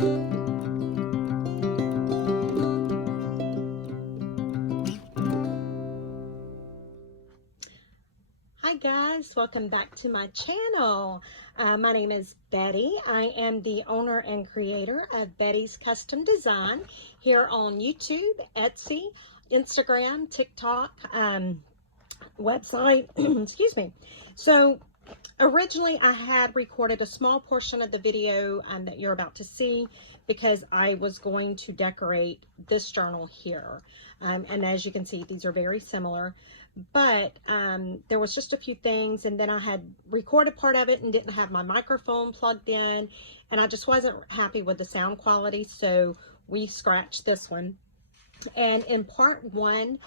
Hi guys, welcome back to my channel. My name is Betty. I am the owner and creator of Betty's Custom Design here on YouTube, Etsy, Instagram, TikTok, website, excuse me. So originally I had recorded a small portion of the video that you're about to see because I was going to decorate this journal here. And as you can see, these are very similar. But there was just a few things, and then I had recorded part of it and didn't have my microphone plugged in, and I just wasn't happy with the sound quality, so we scratched this one. And in part one,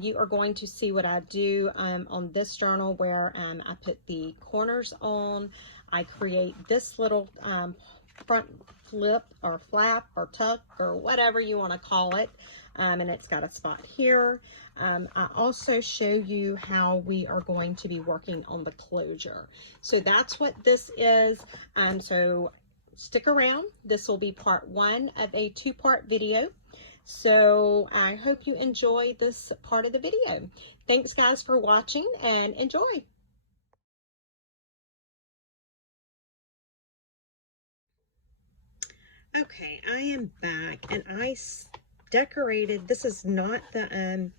you are going to see what I do on this journal, where I put the corners on. I create this little front flip or flap or tuck or whatever you want to call it, and it's got a spot here. I also show you how we are going to be working on the closure. So that's what this is. So stick around. This will be part one of a two-part video. So I hope you enjoy this part of the video. Thanks guys for watching, and enjoy. Okay, I am back, and I decorated. This is not the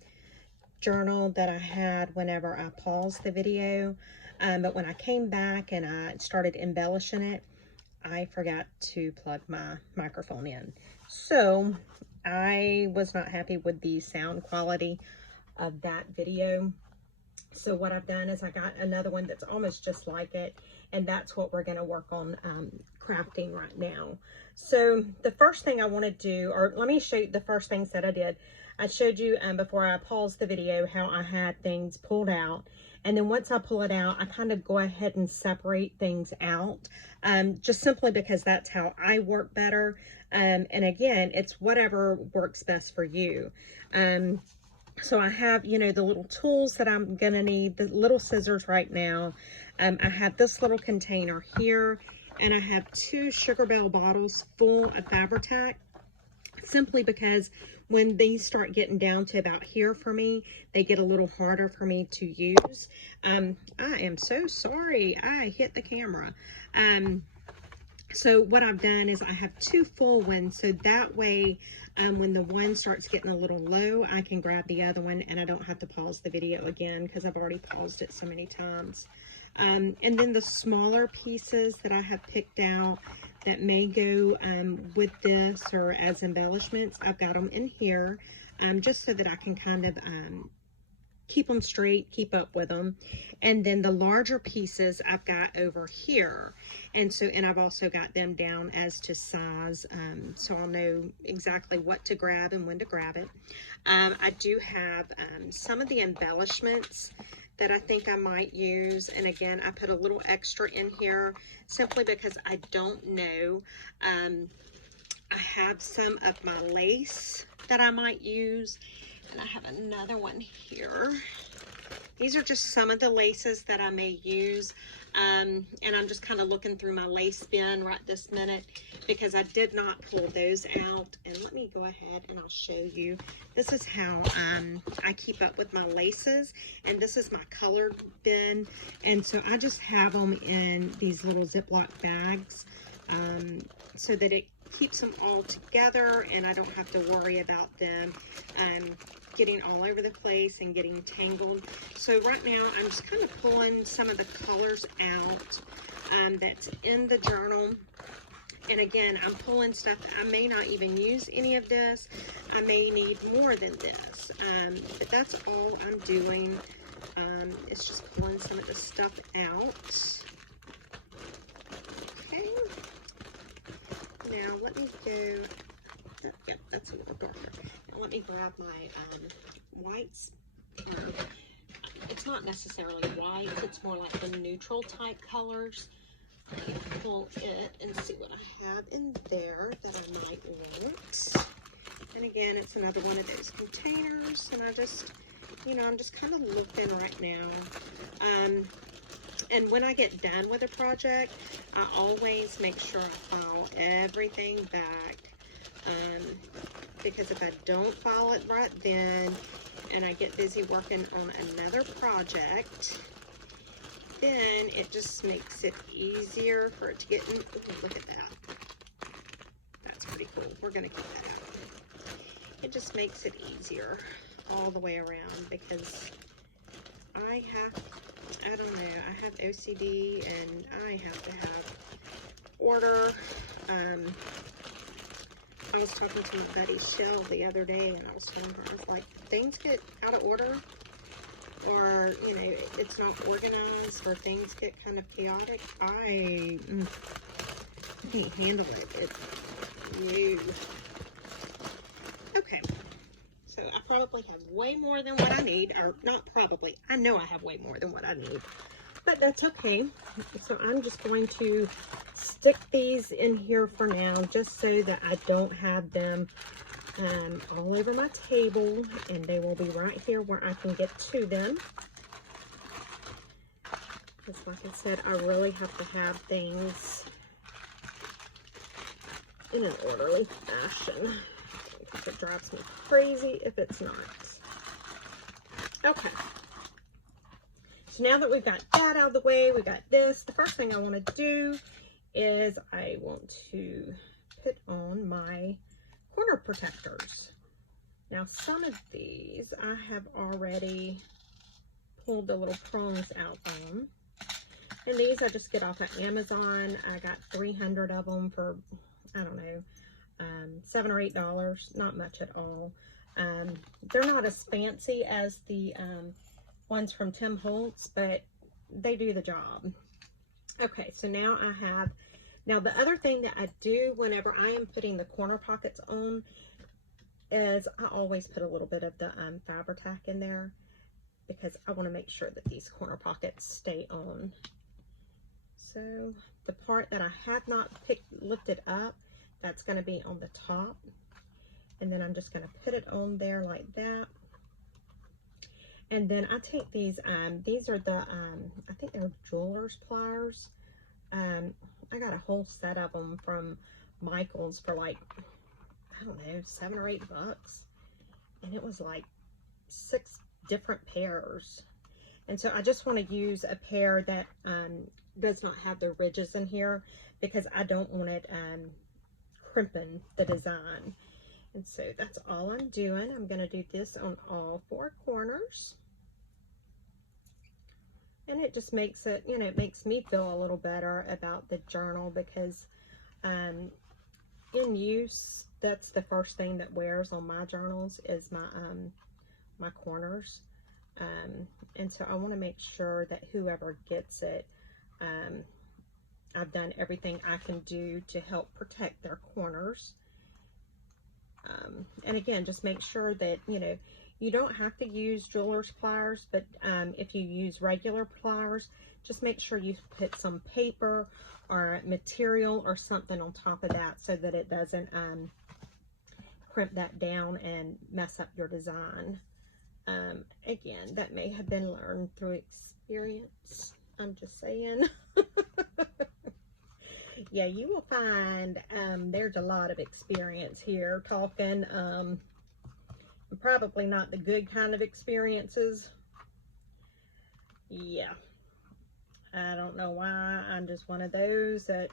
journal that I had whenever I paused the video, but when I came back and I started embellishing it, I forgot to plug my microphone in. So I was not happy with the sound quality of that video. So what I've done is I got another one that's almost just like it, and that's what we're going to work on crafting right now. So the first thing I want to do, or let me show you the first things that I did. I showed you before I paused the video how I had things pulled out, and then once I pull it out, I kind of go ahead and separate things out, just simply because that's how I work better. And again, it's whatever works best for you. So I have, you know, the little tools that I'm going to need, the little scissors right now. I have this little container here, and I have 2 Sugar Bell bottles full of Fabri-Tac, simply because when these start getting down to about here for me, they get a little harder for me to use. I am so sorry. I hit the camera. So what I've done is I have 2 full ones, so that way when the one starts getting a little low, I can grab the other one and I don't have to pause the video again because I've already paused it so many times. And then the smaller pieces that I have picked out that may go with this or as embellishments, I've got them in here just so that I can kind of keep them straight, keep up with them. And then the larger pieces I've got over here. And I've also got them down as to size, so I'll know exactly what to grab and when to grab it. I do have some of the embellishments that I think I might use. And again, I put a little extra in here simply because I don't know. I have some of my lace that I might use. And I have another one here. These are just some of the laces that I may use. And I'm just kind of looking through my lace bin right this minute because I did not pull those out. And let me go ahead and I'll show you. This is how I keep up with my laces. And this is my colored bin. And so I just have them in these little Ziploc bags so that it keeps them all together and I don't have to worry about them getting all over the place and getting tangled. So right now I'm just kind of pulling some of the colors out that's in the journal. And again, I'm pulling stuff that I may not even use any of this. I may need more than this, but that's all I'm doing. It's just pulling some of the stuff out. Okay. Now let me go, yep, that's a little darker. Now let me grab my whites. It's not necessarily whites, it's more like the neutral type colors. Let me pull it and see what I have in there that I might want. And again, it's another one of those containers, and I just, you know, I'm just kind of looking right now. And when I get done with a project, I always make sure I file everything back. Because if I don't file it right then, and I get busy working on another project, then it just makes it easier for it to get in. Ooh, look at that. That's pretty cool. We're going to keep that out. It just makes it easier all the way around because I don't know, I have OCD and I have to have order. I was talking to my buddy Chelle the other day, and I was telling her, I was like, things get out of order, or, you know, it's not organized, or things get kind of chaotic, I can't handle it. Okay, so I probably have way more than what I need, or not probably, I know I have way more than what I need, but that's okay. So I'm just going to stick these in here for now, just so that I don't have them all over my table, and they will be right here where I can get to them. Because like I said, I really have to have things in an orderly fashion, because it drives me crazy if it's not. Okay. So now that we've got that out of the way, we got this, the first thing I want to do is I want to put on my corner protectors. Now some of these I have already pulled the little prongs out on. And these I just get off of Amazon. I got 300 of them for, I don't know, $7 or $8, not much at all. They're not as fancy as the ones from Tim Holtz, but they do the job. Okay, so now I have, now the other thing that I do whenever I am putting the corner pockets on is I always put a little bit of the Fabri-Tac in there, because I want to make sure that these corner pockets stay on. So the part that I have not lifted up, that's going to be on the top. And then I'm just going to put it on there like that. And then I take these are the, I think they're jeweler's pliers. I got a whole set of them from Michael's for like, I don't know, $7 or $8. And it was like 6 different pairs. And so I just want to use a pair that does not have the ridges in here, because I don't want it crimping the design. And so that's all I'm doing. I'm going to do this on all 4 corners. And it just makes it, you know, it makes me feel a little better about the journal, because in use, that's the first thing that wears on my journals is my my corners. And so I want to make sure that whoever gets it, I've done everything I can do to help protect their corners. And again, just make sure that, you know, you don't have to use jeweler's pliers, but if you use regular pliers, just make sure you put some paper or material or something on top of that so that it doesn't crimp that down and mess up your design. Again, that may have been learned through experience. I'm just saying. Yeah, you will find there's a lot of experience here talking. Probably not the good kind of experiences. Yeah. I don't know why. I'm just one of those that,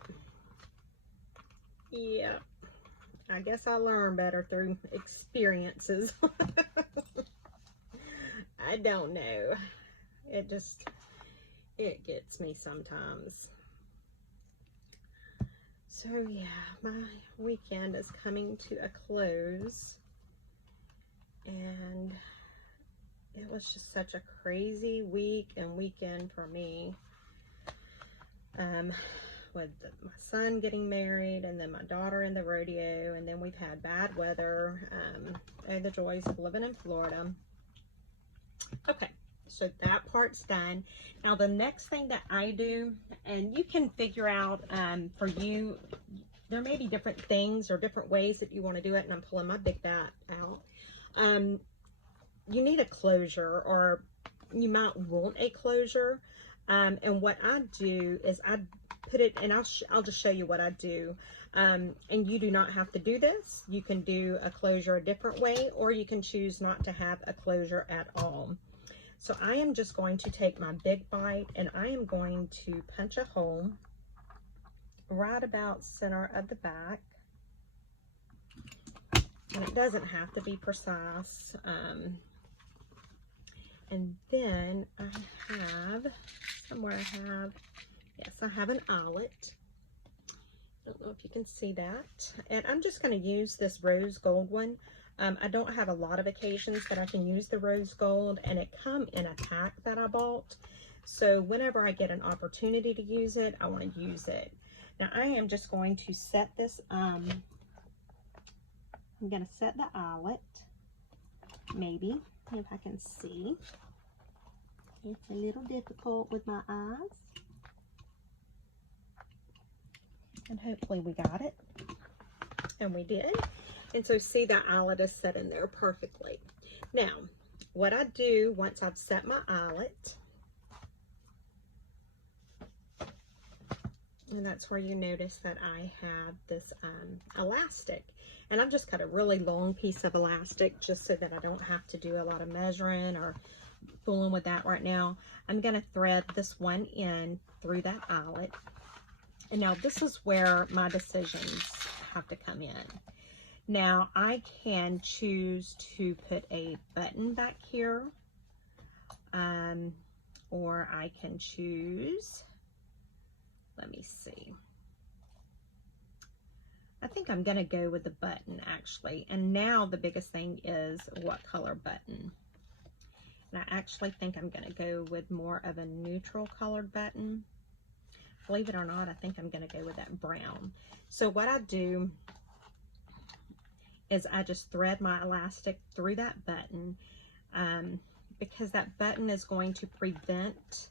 yeah, I guess I learn better through experiences. I don't know. It gets me sometimes. So yeah, my weekend is coming to a close, and it was just such a crazy week and weekend for me. With my son getting married, and then my daughter in the rodeo, and then we've had bad weather. Oh, the joys of living in Florida. Okay, so that part's done. Now the next thing that I do, and you can figure out for you, there may be different things or different ways that you want to do it, and I'm pulling my big bat out. You need a closure, or you might want a closure. And what I do is I put it, and I'll just show you what I do. And you do not have to do this. You can do a closure a different way, or you can choose not to have a closure at all. So I am just going to take my big bite, and I am going to punch a hole right about center of the back. And it doesn't have to be precise. And then I have, somewhere I have an eyelet. I don't know if you can see that. And I'm just going to use this rose gold one. I don't have a lot of occasions that I can use the rose gold, and it come in a pack that I bought. So whenever I get an opportunity to use it, I want to use it. Now I am just going to set this, I'm going to set the eyelet, maybe, if I can see. It's a little difficult with my eyes. And hopefully we got it. And we did. And so see, that eyelet is set in there perfectly. Now, what I do once I've set my eyelet, and that's where you notice that I have this elastic. And I've just cut a really long piece of elastic just so that I don't have to do a lot of measuring or fooling with that right now. I'm going to thread this one in through that eyelet. And now this is where my decisions have to come in. Now I can choose to put a button back here, or I can choose, let me see. I think I'm going to go with the button actually. And now the biggest thing is what color button. And I actually think I'm going to go with more of a neutral colored button. Believe it or not, I think I'm going to go with that brown. So what I do is I just thread my elastic through that button, because that button is going to prevent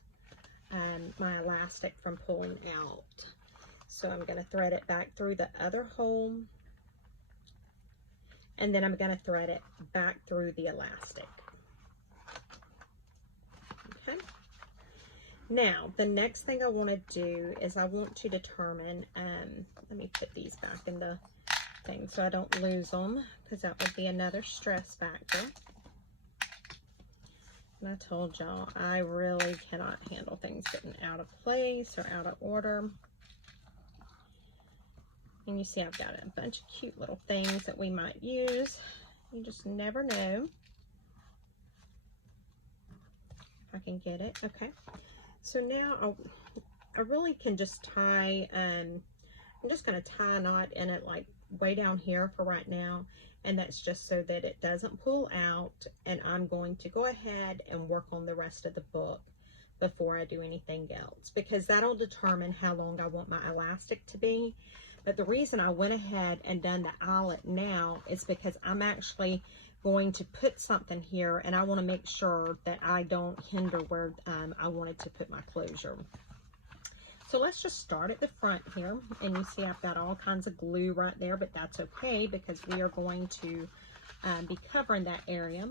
my elastic from pulling out. So I'm going to thread it back through the other hole, and then I'm going to thread it back through the elastic. Okay. Now, the next thing I want to do is I want to determine, let me put these back in the thing so I don't lose them, because that would be another stress factor. And I told y'all, I really cannot handle things getting out of place or out of order. And you see I've got a bunch of cute little things that we might use. You just never know. If I can get it. Okay. So now I really can just tie, I'm just going to tie a knot in it like way down here for right now. And that's just so that it doesn't pull out. And I'm going to go ahead and work on the rest of the book before I do anything else, because that'll determine how long I want my elastic to be. But the reason I went ahead and done the eyelet now is because I'm actually going to put something here, and I want to make sure that I don't hinder where I wanted to put my closure. So let's just start at the front here, and you see I've got all kinds of glue right there, but that's okay because we are going to be covering that area.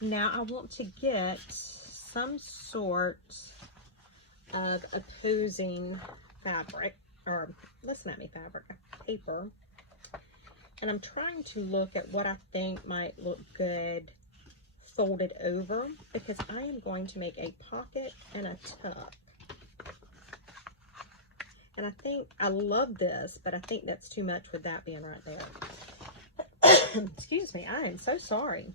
Now I want to get some sort of opposing fabric, or listen at me, fabric, paper. And I'm trying to look at what I think might look good folded over, because I am going to make a pocket and a tuck. And I think, I love this, but I think that's too much with that being right there. Excuse me, I am so sorry.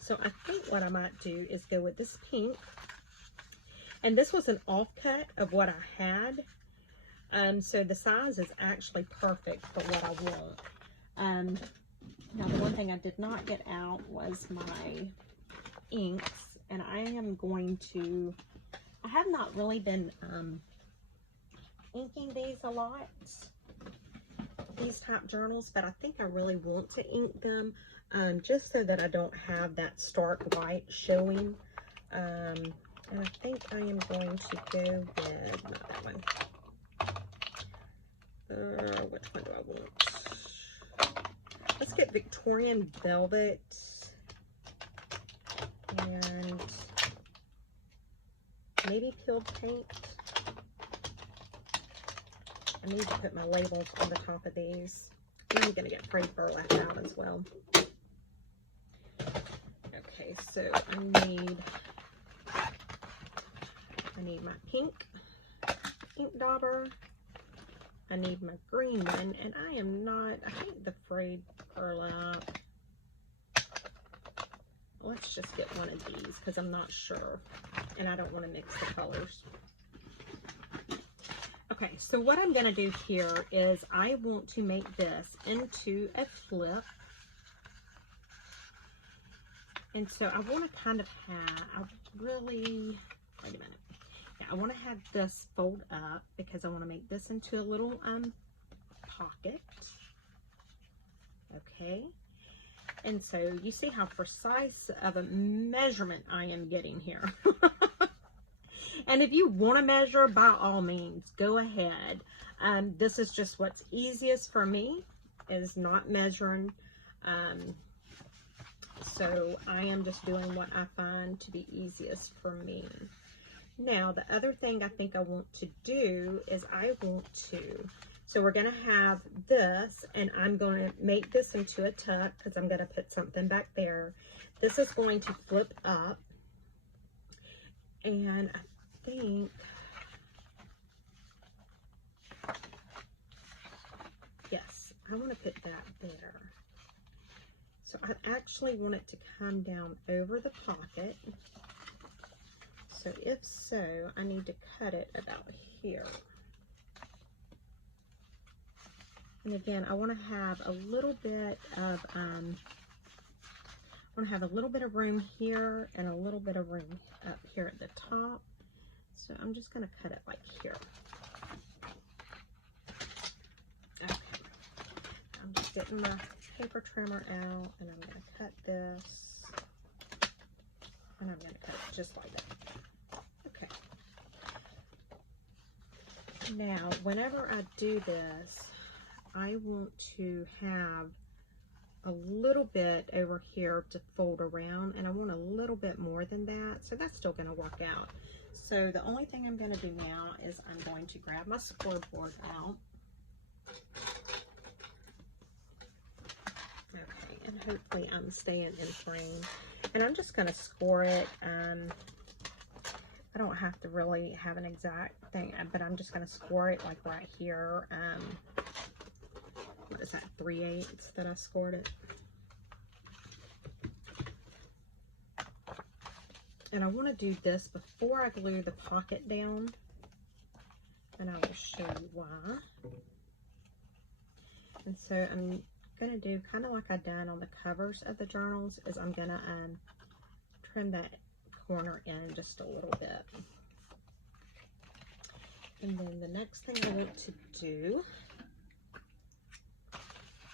So I think what I might do is go with this pink. And this was an offcut of what I had. So the size is actually perfect for what I want. Now the one thing I did not get out was my inks, and I am going to, I have not really been inking these a lot, these type journals, but I think I really want to ink them, just so that I don't have that stark white showing. And I think I am going to go with, not that one. Which one do I want? Let's get Victorian Velvet. And maybe peeled paint. I need to put my labels on the top of these. And I'm going to get Frayed burlap out as well. Okay, so I need my pink ink dauber. I need my green one, and I hate the Frayed burlap. Let's just get one of these because I'm not sure, and I don't want to mix the colors. Okay, so what I'm going to do here is I want to make this into a flip. And so I want to kind of have, wait a minute. Yeah, I want to have this fold up because I want to make this into a little pocket. Okay. And so you see how precise of a measurement I am getting here. And if you want to measure, by all means, go ahead. This is just what's easiest for me, is not measuring. So I am just doing what I find to be easiest for me. Now, the other thing I think I want to do is so we're going to have this, and I'm going to make this into a tuck because I'm going to put something back there. This is going to flip up, and I think, yes, I want to put that there. So I actually want it to come down over the pocket. So if so, I need to cut it about here. And again, I want to have a little bit of room here and a little bit of room up here at the top. So I'm just going to cut it like here. Okay. I'm just getting my paper trimmer out, and I'm going to cut this, and I'm going to cut it just like that. Okay. Now, whenever I do this, I want to have a little bit over here to fold around, and I want a little bit more than that, so that's still going to work out. So the only thing I'm going to do now is I'm going to grab my scoreboard out. Okay, and hopefully I'm staying in frame. And I'm just going to score it. I don't have to really have an exact thing, but I'm just going to score it like right here. What is that, 3/8 that I scored it? And I want to do this before I glue the pocket down, and I will show you why. And so I'm going to do kind of like I done on the covers of the journals, is I'm going to trim that corner in just a little bit. And then the next thing I want to do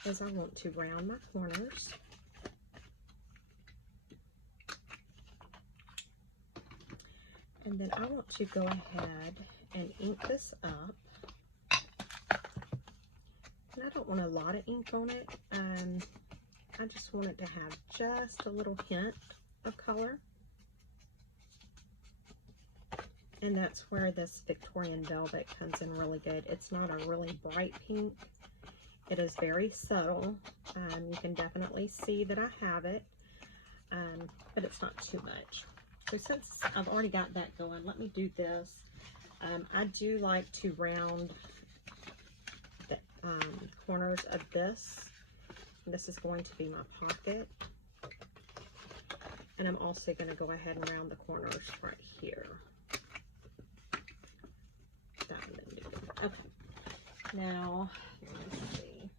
is I want to round my corners. And then I want to go ahead and ink this up. And I don't want a lot of ink on it. I just want it to have just a little hint of color. And that's where this Victorian velvet comes in really good. It's not a really bright pink. It is very subtle. You can definitely see that I have it, but it's not too much. So since I've already got that going, let me do this. I do like to round the corners of this. This is going to be my pocket. And I'm also going to go ahead and round the corners right here. Okay. Now, let's see.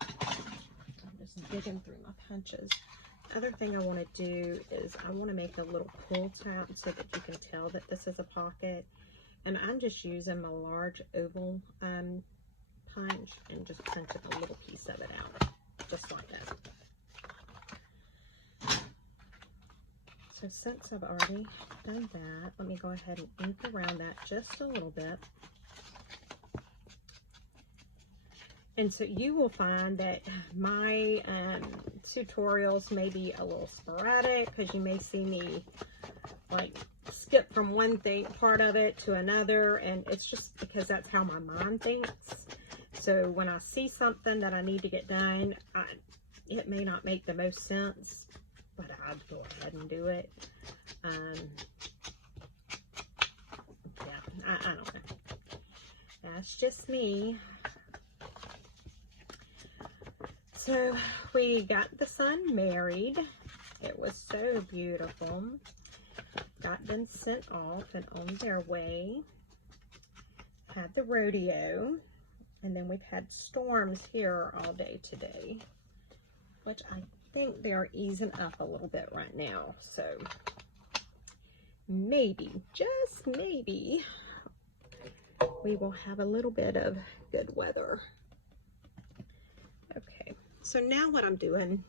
I'm just digging through my punches. Other thing I want to do is I want to make a little pull tab so that you can tell that this is a pocket. And I'm just using my large oval punch and just punching a little piece of it out, just like that. So since I've already done that, let me go ahead and ink around that just a little bit. And so you will find that my tutorials may be a little sporadic because you may see me like skip from one part of it to another, and it's just because that's how my mind thinks. So when I see something that I need to get done, it may not make the most sense, but I'll go ahead and do it. Yeah, I don't know. That's just me. So we got the son married. It was so beautiful. Got them sent off and on their way. Had the rodeo. And then we've had storms here all day today, which I think they're easing up a little bit right now. So maybe, just maybe, we will have a little bit of good weather. Okay, so now what I'm doing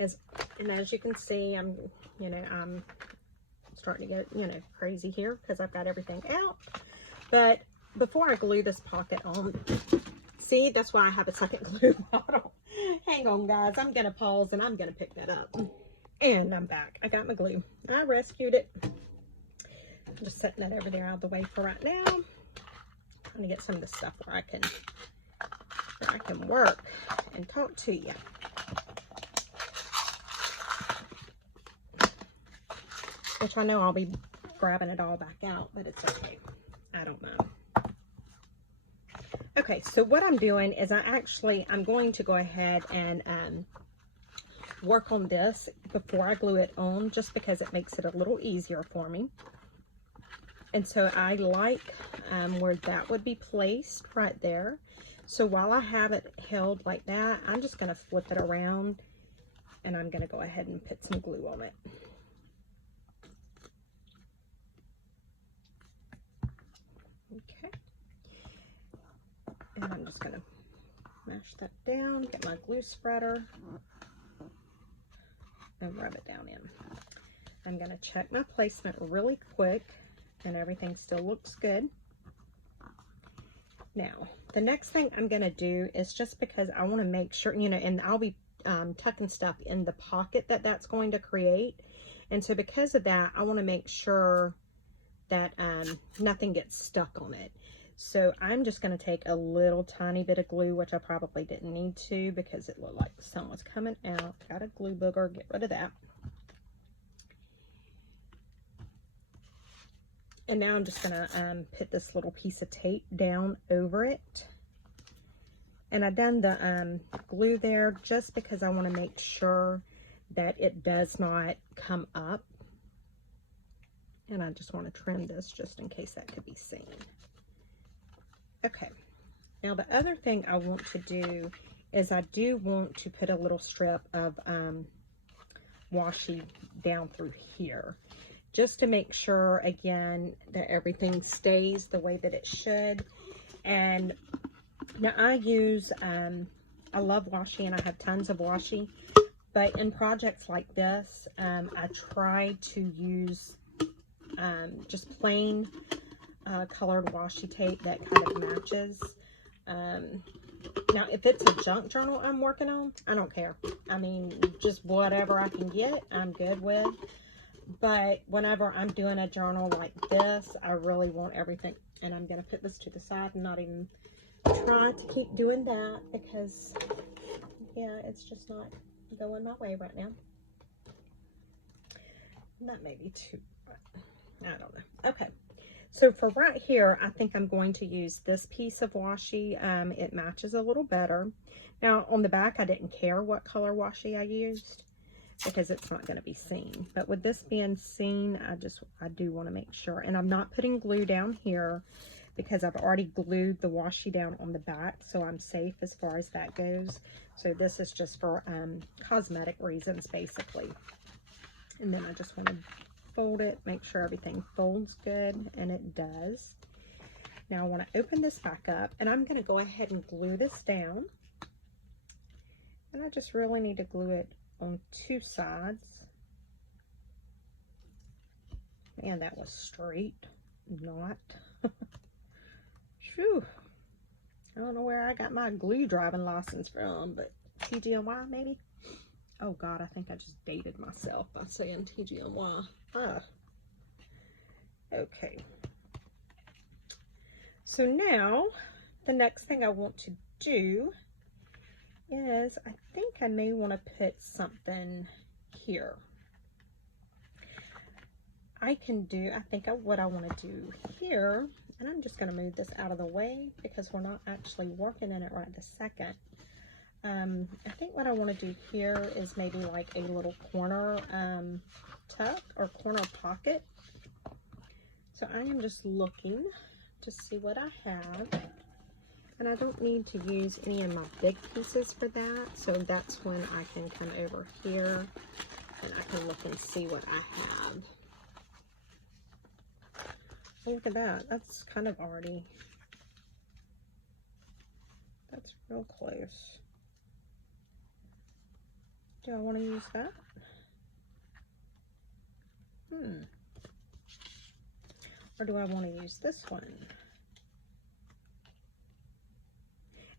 is, and as you can see, I'm starting to get, crazy here because I've got everything out. But before I glue this pocket on, see, that's why I have a second glue bottle. Hang on, guys. I'm going to pause and I'm going to pick that up. And I'm back. I got my glue. I rescued it. I'm just setting that over there out of the way for right now. Trying to get some of the stuff where I can work and talk to you. Which I know I'll be grabbing it all back out, but it's okay. I don't know. Okay, so what I'm doing is I'm going to go ahead and work on this before I glue it on, just because it makes it a little easier for me. And so I like where that would be placed right there. So while I have it held like that, I'm just going to flip it around and I'm going to go ahead and put some glue on it. Okay. And I'm just going to mash that down, get my glue spreader, and rub it down in. I'm going to check my placement really quick, and everything still looks good. Now, the next thing I'm going to do is, just because I want to make sure, and I'll be tucking stuff in the pocket that's going to create. And so because of that, I want to make sure that nothing gets stuck on it. So I'm just going to take a little tiny bit of glue, which I probably didn't need to because it looked like some was coming out. Got a glue booger, get rid of that. And now I'm just going to put this little piece of tape down over it. And I've done the glue there just because I want to make sure that it does not come up. And I just want to trim this just in case that could be seen. Okay, now the other thing I want to do is I do want to put a little strip of washi down through here, just to make sure, again, that everything stays the way that it should. And now I use, I love washi and I have tons of washi, but in projects like this, I try to use just plain colored washi tape that kind of matches. Now, if it's a junk journal I'm working on, I don't care. I mean, just whatever I can get, I'm good with. But whenever I'm doing a journal like this, I really want everything. And I'm going to put this to the side and not even try to keep doing that because, yeah, it's just not going my way right now. That may be too, I don't know. Okay. So for right here, I think I'm going to use this piece of washi. It matches a little better. Now on the back, I didn't care what color washi I used because it's not going to be seen. But with this being seen, I do want to make sure. And I'm not putting glue down here because I've already glued the washi down on the back, so I'm safe as far as that goes. So this is just for cosmetic reasons, basically. And then I just want to fold it, make sure everything folds good, and it does. Now I want to open this back up, and I'm going to go ahead and glue this down. And I just really need to glue it on two sides. Man, that was straight, not. Phew. I don't know where I got my glue driving license from, but TGNY maybe? Oh God, I think I just dated myself by saying TGNY. Okay. So now the next thing I want to do is I think I may want to put something here. I think what I want to do here, and I'm just going to move this out of the way because we're not actually working in it right this second. I think what I want to do here is maybe like a little corner tuck or corner pocket. So I am just looking to see what I have. And I don't need to use any of my big pieces for that. So that's when I can come over here and I can look and see what I have. Look at that. That's kind of already, that's real close. Do I want to use that? Or do I want to use this one?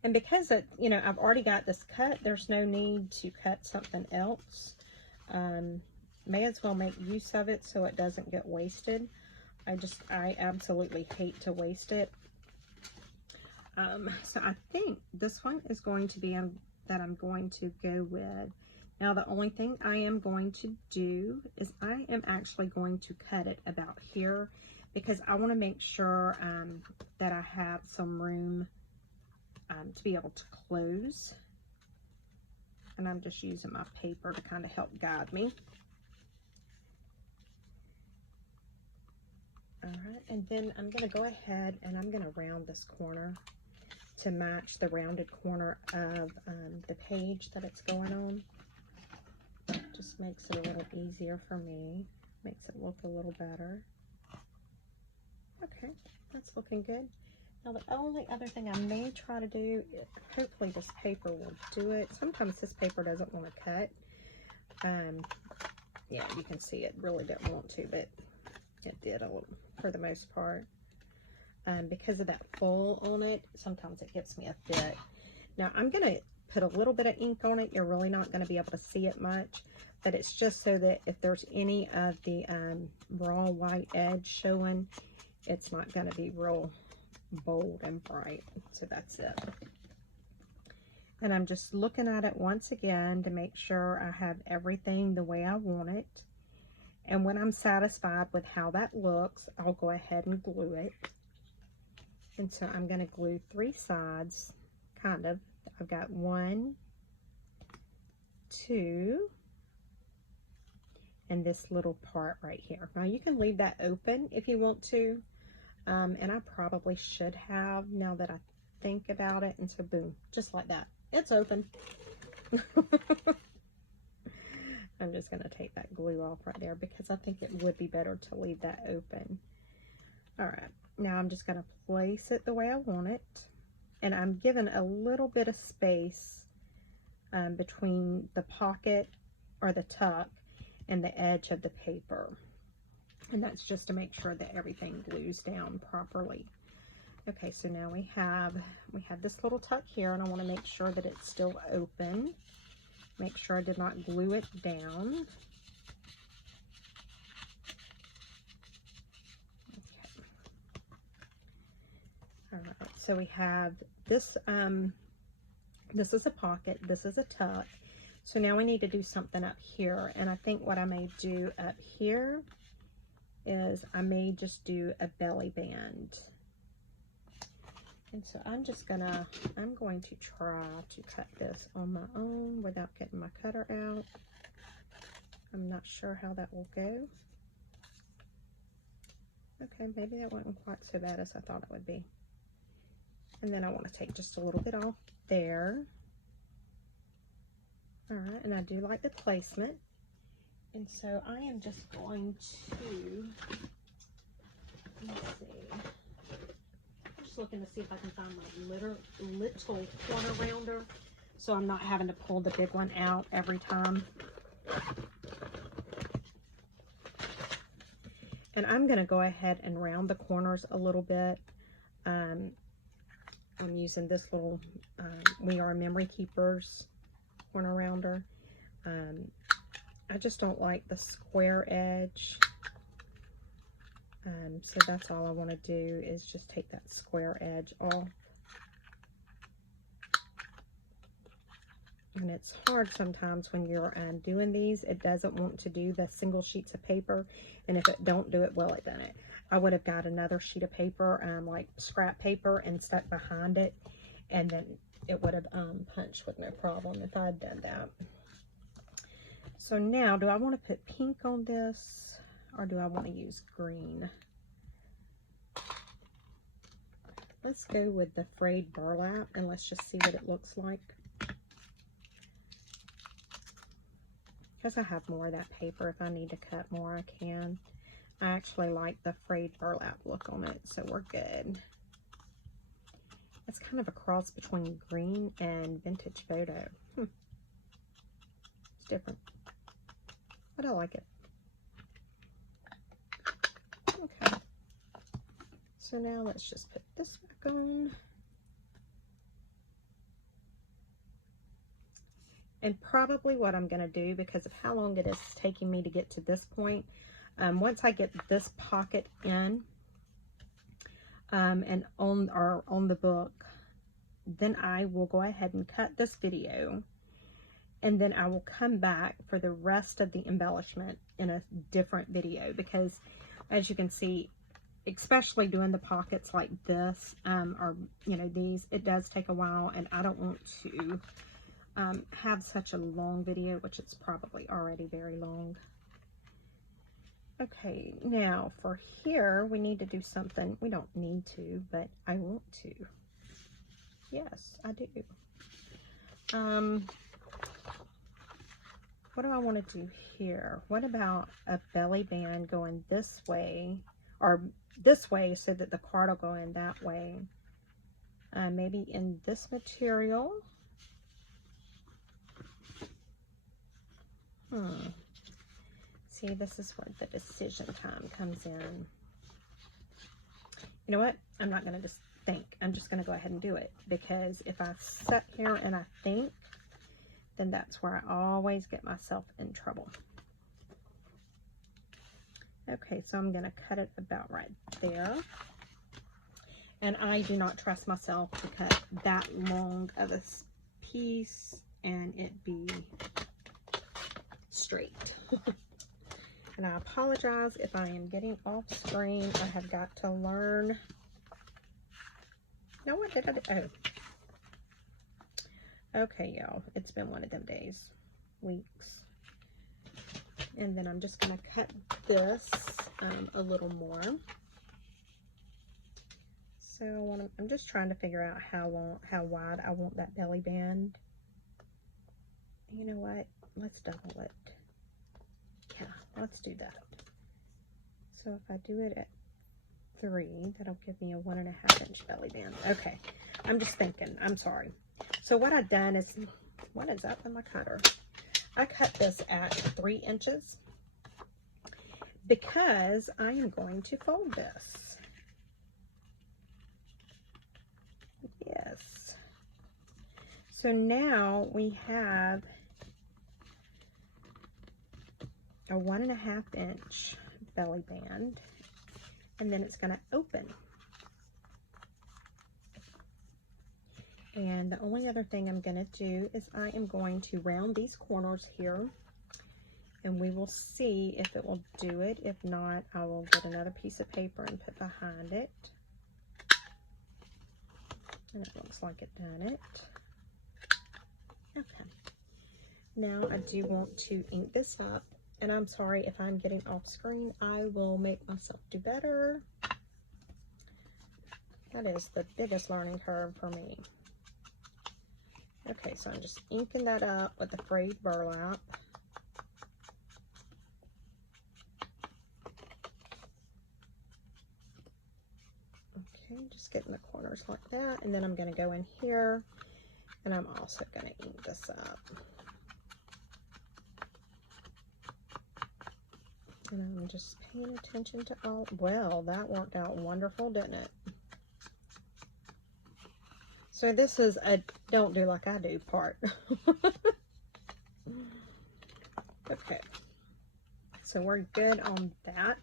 And because it, you know, I've already got this cut, there's no need to cut something else. May as well make use of it so it doesn't get wasted. I absolutely hate to waste it. So I think this one is going to be that I'm going to go with. Now the only thing I am going to do is I am actually going to cut it about here because I want to make sure that I have some room to be able to close. And I'm just using my paper to kind of help guide me. All right, and then I'm going to go ahead and I'm going to round this corner to match the rounded corner of the page that it's going on. Just makes it a little easier for me, makes it look a little better. Okay, that's looking good. Now the only other thing I may try to do, hopefully this paper will do it. Sometimes this paper doesn't want to cut. Yeah, you can see it really didn't want to, but it did a little for the most part. Because of that foil on it, sometimes it gives me a fit. Now I'm going to put a little bit of ink on it. You're really not going to be able to see it much, but it's just so that if there's any of the raw white edge showing, it's not going to be real bold and bright. So that's it. And I'm just looking at it once again to make sure I have everything the way I want it. And when I'm satisfied with how that looks, I'll go ahead and glue it. And so I'm going to glue 3 sides, kind of. I've got 1, 2, and this little part right here. Now you can leave that open if you want to. And I probably should have, now that I think about it. And so boom, just like that. It's open. I'm just going to take that glue off right there because I think it would be better to leave that open. All right, now I'm just going to place it the way I want it. And I'm giving a little bit of space between the pocket or the tuck and the edge of the paper. And that's just to make sure that everything glues down properly. Okay, so now we have this little tuck here, and I want to make sure that it's still open. Make sure I did not glue it down. Okay. All right, so we have this, this is a pocket, this is a tuck. So now we need to do something up here, and I think what I may do up here is I may just do a belly band. And so I'm going to try to cut this on my own without getting my cutter out. I'm not sure how that will go. Okay, maybe that wasn't quite so bad as I thought it would be. And then I want to take just a little bit off there. All right, and I do like the placement. And so I am just going to, let's see. Looking to see if I can find my little corner rounder so I'm not having to pull the big one out every time. And I'm going to go ahead and round the corners a little bit. I'm using this little We Are Memory Keepers corner rounder. I just don't like the square edge So that's all I want to do is just take that square edge off. And it's hard sometimes when you're doing these. It doesn't want to do the single sheets of paper. And if it don't do it well, it done it. I would have got another sheet of paper, like scrap paper, and stuck behind it. And then it would have punched with no problem if I had done that. So now, do I want to put pink on this, or do I want to use green? Let's go with the frayed burlap, and let's just see what it looks like. Because I have more of that paper. If I need to cut more, I can. I actually like the frayed burlap look on it, so we're good. It's kind of a cross between green and vintage photo. It's different, but I like it. Okay. So now let's just put this back on. And probably what I'm going to do, because of how long it is taking me to get to this point, once I get this pocket in and on the book, then I will go ahead and cut this video, and then I will come back for the rest of the embellishment in a different video, because as you can see, especially doing the pockets like this, or you know, these, it does take a while, and I don't want to have such a long video, which it's probably already very long. Okay, now for here, we need to do something. We don't need to, but I want to. Yes, I do. What do I want to do here? What about a belly band going this way, or this way, so that the card will go in that way? Maybe in this material. See, this is where the decision time comes in. You know what? I'm not going to just think. I'm just going to go ahead and do it. Because if I sit here and I think, then that's where I always get myself in trouble. Okay, so I'm going to cut it about right there. And I do not trust myself to cut that long of a piece and it be straight. And I apologize if I am getting off screen. I have got to learn. Now, what did I do? Oh. Okay, y'all. It's been one of them days, weeks. And then I'm just going to cut this a little more. So I'm just trying to figure out how wide I want that belly band. You know what? Let's double it. Yeah, let's do that. So if I do it at 3, that'll give me a 1.5 inch belly band. Okay, I'm just thinking. I'm sorry. So what I've done is, what is up in my cutter? I cut this at 3 inches because I am going to fold this. Yes. So now we have a 1.5 inch belly band, and then it's going to open. And the only other thing I'm going to do is I am going to round these corners here, and we will see if it will do it. If not, I will get another piece of paper and put behind it. And it looks like it done it. Okay. Now I do want to ink this up. And I'm sorry if I'm getting off screen. I will make myself do better. That is the biggest learning curve for me. Okay, so I'm just inking that up with the frayed burlap. Okay, just getting the corners like that. And then I'm going to go in here, and I'm also going to ink this up. And I'm just paying attention to all. Well, that worked out wonderful, didn't it? So this is a don't do like I do part. Okay. So we're good on that.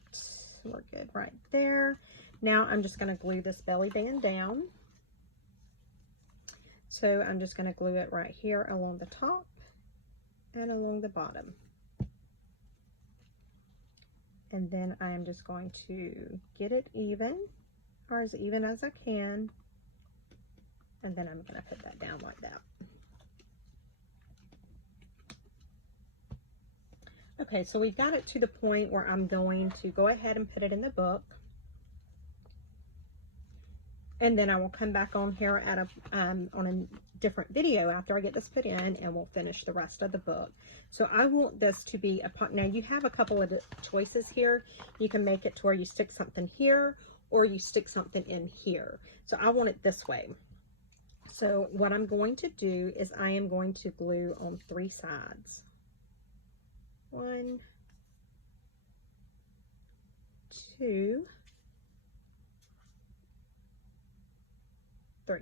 So we're good right there. Now I'm just going to glue this belly band down. So I'm just going to glue it right here along the top and along the bottom. And then I am just going to get it even, or as even as I can. And then I'm going to put that down like that. Okay, so we've got it to the point where I'm going to go ahead and put it in the book. And then I will come back on here at on a different video after I get this put in, and we'll finish the rest of the book. So I want this to be now you have a couple of choices here. You can make it to where you stick something here or you stick something in here. So I want it this way. So what I'm going to do is I am going to glue on 3 sides. 1, 2, 3.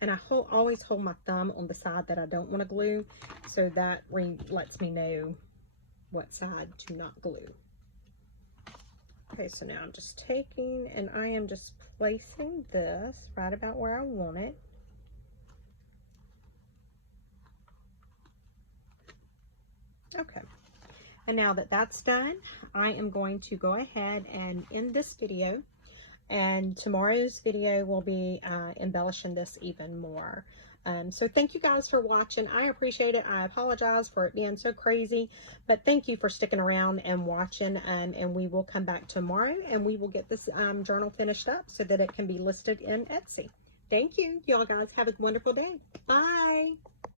And I always hold my thumb on the side that I don't want to glue, so that lets me know what side to not glue. Okay, so now I'm just taking and I am just placing this right about where I want it. Okay, and now that that's done, I am going to go ahead and end this video. And tomorrow's video will be embellishing this even more. So thank you guys for watching. I appreciate it. I apologize for it being so crazy, but thank you for sticking around and watching. And we will come back tomorrow and we will get this journal finished up so that it can be listed in Etsy. Thank you. Y'all guys have a wonderful day. Bye.